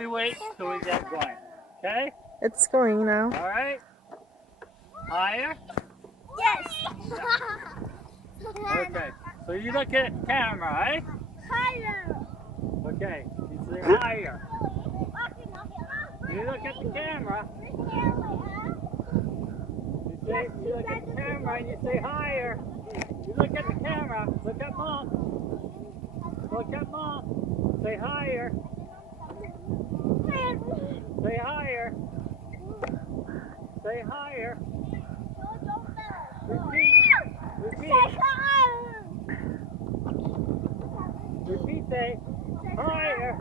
We wait till we get going. Okay? It's going now. All right? Higher? Yes. Okay. So you look at the camera, eh? Higher. Okay. You say higher. You look at the camera. You look at the camera and you say higher. You look at the camera. Look at mom. Look at mom. Say higher. Say higher. Say higher. Repeat. Repeat. Repeat. Say higher.